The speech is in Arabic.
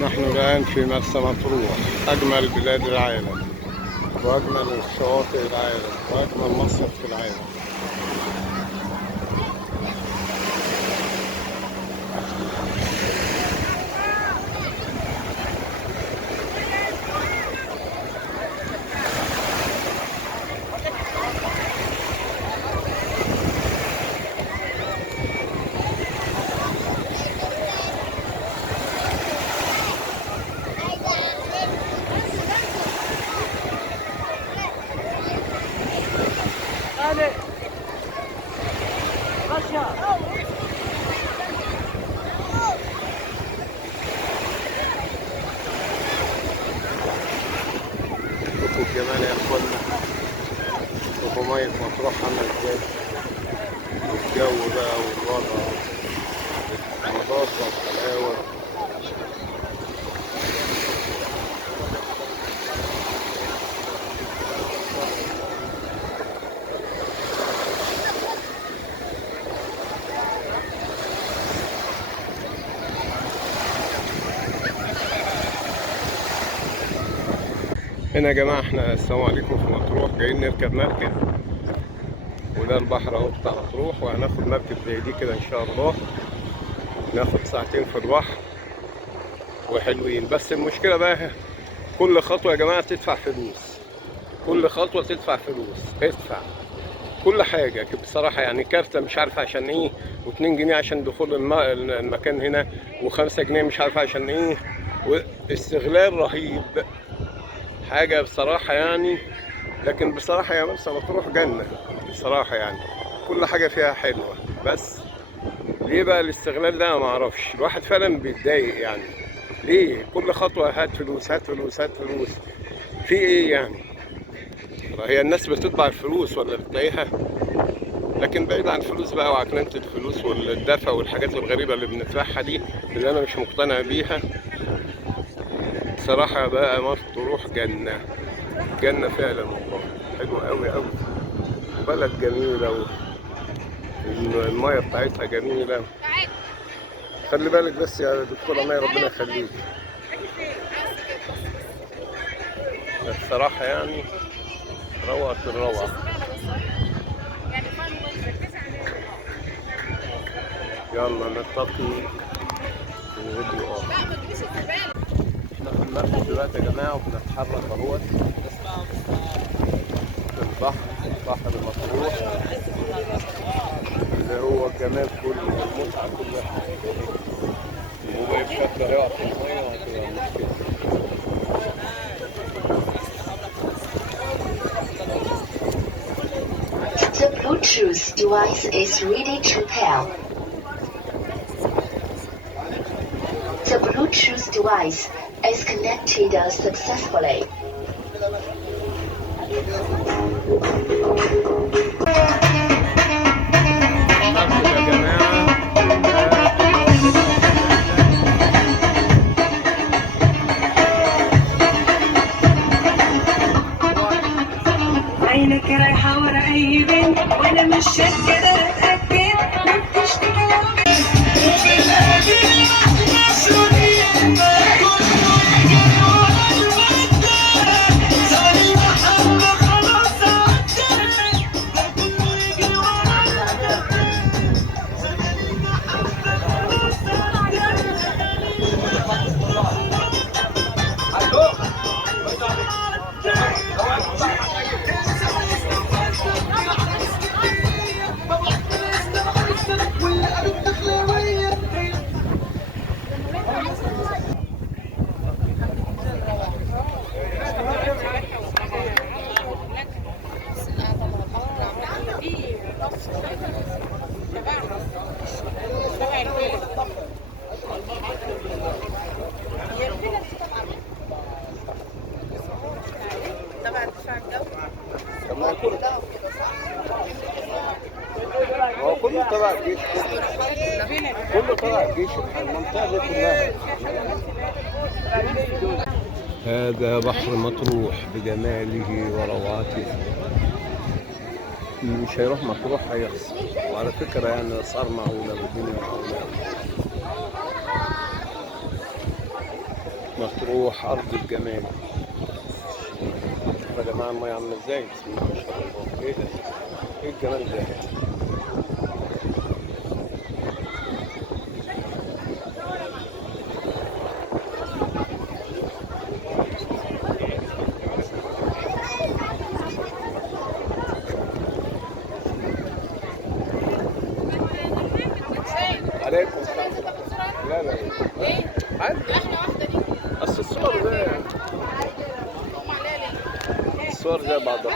نحن الآن في مرسى مطروح، أجمل بلاد العالم وأجمل شواطئ العالم وأجمل مصيف في العالم. شوفوا الجمال يا اخوانا، شوفوا مية مطروح عاملة ازاي، والجو بقى والوضع، النظافة والحلاوة. هنا يا جماعة احنا السلام عليكم في مطروح، جايين نركب مركب، وده البحر اهو بتاع مطروح، وهناخد مركب زي دي كده ان شاء الله، ناخد ساعتين في البحر وحلوين. بس المشكلة بقى كل خطوة يا جماعة تدفع فلوس، كل خطوة تدفع فلوس، ادفع كل حاجة بصراحة. يعني كارتة مش عارف عشان ايه، و2 جنيه عشان دخول المكان هنا، و5 جنيه مش عارف عشان ايه، واستغلال رهيب، حاجة بصراحة يعني. لكن بصراحة يا مرسى مطروح جنة بصراحة يعني، كل حاجة فيها حلوة. بس ليه بقى الاستغلال ده؟ ما اعرفش، الواحد فعلا بيتضايق يعني. ليه كل خطوة هات فلوس هات فلوس هات فلوس؟ في ايه يعني؟ هي الناس بتطبع الفلوس ولا بتلاقيها؟ لكن بعيد عن الفلوس بقى وعكننة الفلوس والدفع والحاجات الغريبة اللي بندفعها دي، اللي أنا مش مقتنع بيها بصراحة. بقى مطروح جنة، جنة فعلا والله، حلوة أوي أوي، بلد جميلة، والمية بتاعتها جميلة. خلي بالك بس يا دكتورة مي، ربنا يخليك. الصراحة يعني روعة الروعة. يلا نلتقي في فيديو آخر. احنا في المركب دلوقتي يا جماعة، وبنتحرك اهوت في البحر، بحر مطروح، اللي هو الجمال كله والمتعة كلها. الموبايل شكله هيقع في المية وهتبقى مشكلة. The Bluetooth device is ready to pair. The Bluetooth device is connected successfully. المركب يا جماعة كلها واخدها وشغالة. عينك رايحة ورا أي بنت وأنا مش قادرة أتأكد وبتشتكي وبالقلب مسؤولين ما كله يجري ورا الودة زي المحبة خلاص عدت ما كله يجري ورا الودة زي المحبة خلاص طب ما كله، هو كله تبع الجيش، كله تبع الجيش، المنطقة دي كلها. هذا بحر مطروح بجماله وروعته. اللي مش هيروح مطروح هيخسر، وعلى فكرة يعني الأسعار معقولة والدنيا معقولة. مطروح أرض الجمال. يا جماعة المية عاملة ازاي؟ بسم الله ما شاء الله. ايه ده؟ ايه الجمال ده؟ عليكم السلام. لا لا عادي. اصل الصور ده بعضها.